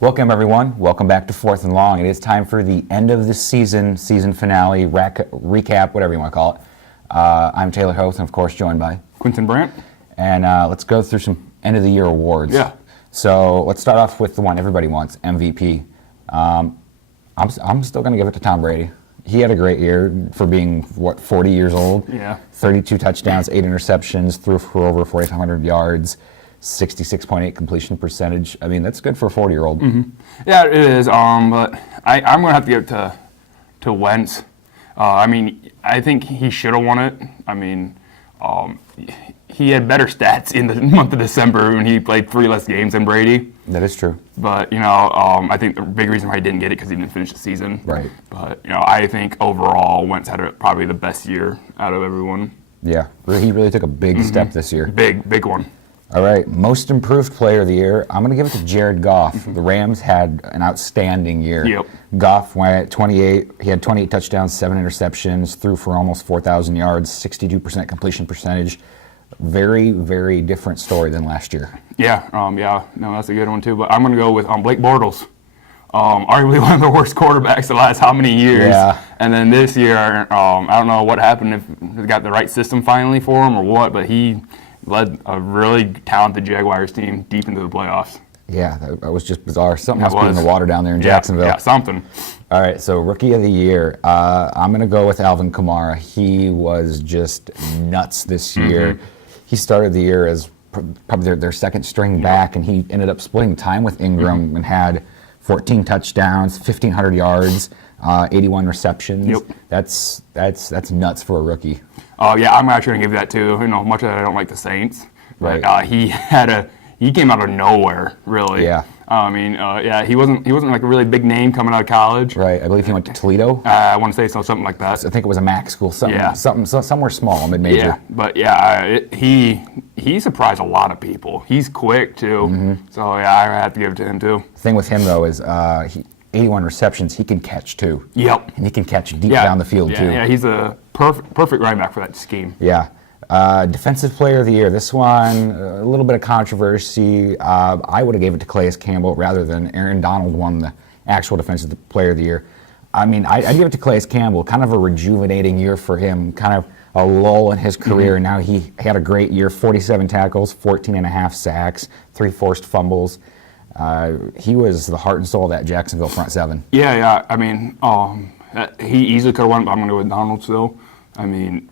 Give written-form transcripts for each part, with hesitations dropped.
Welcome, everyone. Welcome back to Fourth and Long. It is time for the end of the season finale, recap, whatever you want to call it. I'm Taylor Hoth, and of course joined by Quentin Brandt. And let's go through some end of the year awards. Yeah. So let's start off with the one everybody wants, MVP. I'm still going to give it to Tom Brady. He had a great year for being, 40 years old? Yeah. 32 touchdowns, 8 interceptions, threw for over 4,500 yards, 66.8 completion percentage. I mean, that's good for a 40-year-old. Mm-hmm. Yeah, it is. But I'm going to have to give it to Wentz. I think he should have won it. He had better stats in the month of December when he played 3 less games than Brady. That is true. But, I think the big reason why he didn't get it because he didn't finish the season. Right. But, I think overall Wentz had probably the best year out of everyone. Yeah, he really took a big step this year. Big one. All right, most improved player of the year. I'm going to give it to Jared Goff. The Rams had an outstanding year. Yep. Goff went at 28. He had 28 touchdowns, 7 interceptions, threw for almost 4,000 yards, 62% completion percentage. Very, very different story than last year. Yeah, no, that's a good one too. But I'm going to go with Blake Bortles. Arguably one of the worst quarterbacks the last how many years. Yeah. And then this year, I don't know what happened, if he got the right system finally for him or what, but he led a really talented Jaguars team deep into the playoffs. Yeah, that was just bizarre. Something must be in the water down there in Jacksonville. Yeah, something. All right, so Rookie of the Year. I'm going to go with Alvin Kamara. He was just nuts this year. He started the year as probably their second string back, and he ended up splitting time with Ingram and had 14 touchdowns, 1,500 yards, 81 receptions. Yep. That's nuts for a rookie. Yeah, I'm actually going to give that to, much as I don't like the Saints. Right. But he came out of nowhere, really. Yeah. He wasn't like a really big name coming out of college. Right. I believe he went to Toledo. I want to say something like that. I think it was a MAC school, somewhere small, mid-major. Yeah, but he surprised a lot of people. He's quick too, so I have to give it to him too. The thing with him though is 81 receptions. He can catch too. Yep. And he can catch deep down the field too. Yeah, he's a perfect running back for that scheme. Yeah. Defensive Player of the Year. This one, a little bit of controversy. I would have gave it to Calais Campbell rather than Aaron Donald won the actual Defensive Player of the Year. I'd give it to Calais Campbell. Kind of a rejuvenating year for him. Kind of a lull in his career. Now he had a great year. 47 tackles, 14.5 sacks, 3 forced fumbles. He was the heart and soul of that Jacksonville front seven. Yeah. He easily could have won, but I'm going to go with Donald still.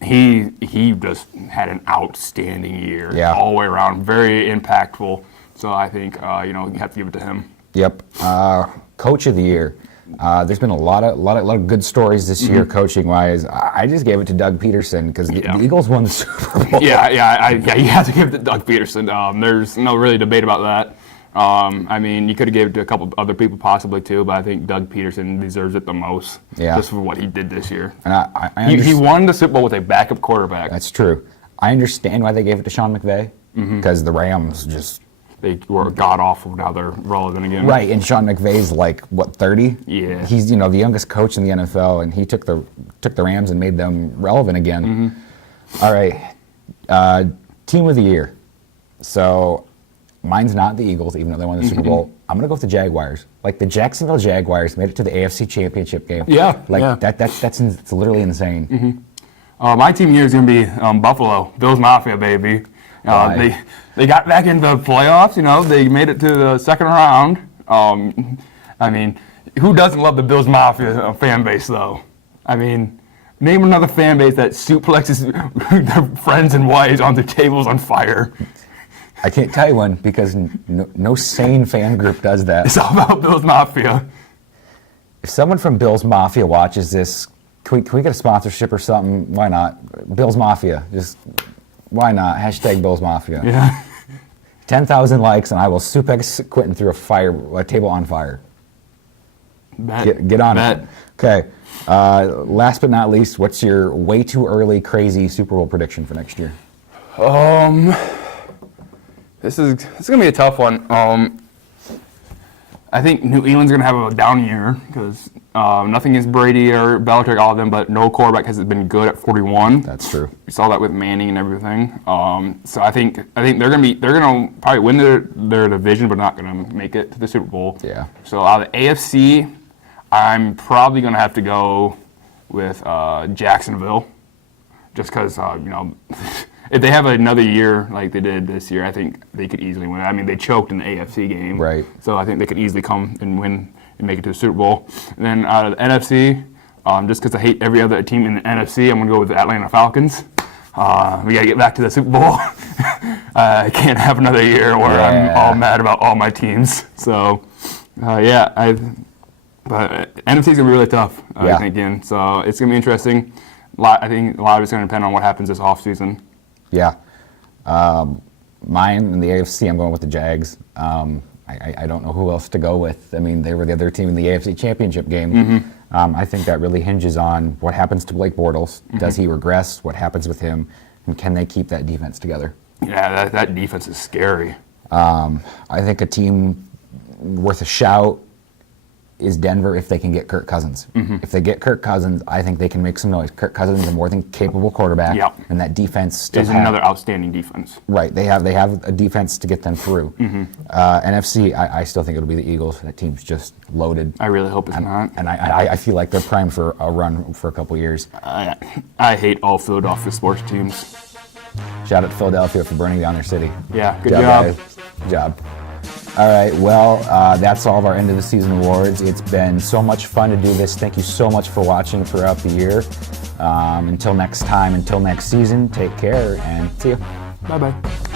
He just had an outstanding year all the way around, very impactful. So I think you have to give it to him. Yep. Coach of the Year. There's been a lot of good stories this year coaching wise. I just gave it to Doug Peterson because the Eagles won the Super Bowl. You have to give it to Doug Peterson. There's no really debate about that. You could have gave it to a couple other people possibly too, but I think Doug Peterson deserves it the most just for what he did this year. And he won the Super Bowl with a backup quarterback. That's true. I understand why they gave it to Sean McVay because the Rams they were god-awful. Now they're relevant again. Right, and Sean McVay's 30? Yeah. He's the youngest coach in the NFL, and he took the Rams and made them relevant again. All right, Team of the Year. So mine's not the Eagles, even though they won the Super Bowl. I'm going to go with the Jaguars. The Jacksonville Jaguars made it to the AFC Championship game. Yeah. That's literally insane. My team here is going to be Buffalo, Bills Mafia, baby. They got back into the playoffs. They made it to the second round. Who doesn't love the Bills Mafia fan base, though? Name another fan base that suplexes their friends and wives onto tables on fire. I can't tell you one because no sane fan group does that. It's all about Bills Mafia. If someone from Bills Mafia watches this, can we get a sponsorship or something? Why not? Bills Mafia. Just why not? # Bills Mafia. Yeah. 10,000 likes and I will suplex Quentin through a table on fire. Get on it. Okay. Last but not least, what's your way too early crazy Super Bowl prediction for next year? This is going to be a tough one. I think New England's going to have a down year because nothing is Brady or Belichick, all of them, but no quarterback has been good at 41. That's true. We saw that with Manning and everything. So I think they're going to probably win their division, but not going to make it to the Super Bowl. Yeah. So out of the AFC, I'm probably going to have to go with Jacksonville, just because if they have another year like they did this year, I think they could easily win. I mean, they choked in the AFC game. Right. So I think they could easily come and win and make it to the Super Bowl. And then out of the NFC, just because I hate every other team in the NFC, I'm going to go with the Atlanta Falcons. We got to get back to the Super Bowl. I can't have another year where I'm all mad about all my teams. So, but NFC is going to be really tough, I think, again. So it's going to be interesting. I think a lot of it's going to depend on what happens this offseason. Yeah. Mine in the AFC, I'm going with the Jags. I don't know who else to go with. I mean, they were the other team in the AFC Championship game. Mm-hmm. I think that really hinges on what happens to Blake Bortles. Mm-hmm. Does he regress? What happens with him? And can they keep that defense together? Yeah, that defense is scary. I think a team worth a shout is Denver if they can get Kirk Cousins. Mm-hmm. If they get Kirk Cousins, I think they can make some noise. Kirk Cousins is a more than capable quarterback, and that defense still is another outstanding defense. Right, they have a defense to get them through. Mm-hmm. NFC, I still think it'll be the Eagles. That team's just loaded. I really hope it's not. And I feel like they're primed for a run for a couple years. I hate all Philadelphia sports teams. Shout out to Philadelphia for burning down their city. Yeah, good job. Guys. Good job. All right, well, that's all of our end of the season awards. It's been so much fun to do this. Thank you so much for watching throughout the year. Until next time, until next season, take care and see you. Bye-bye.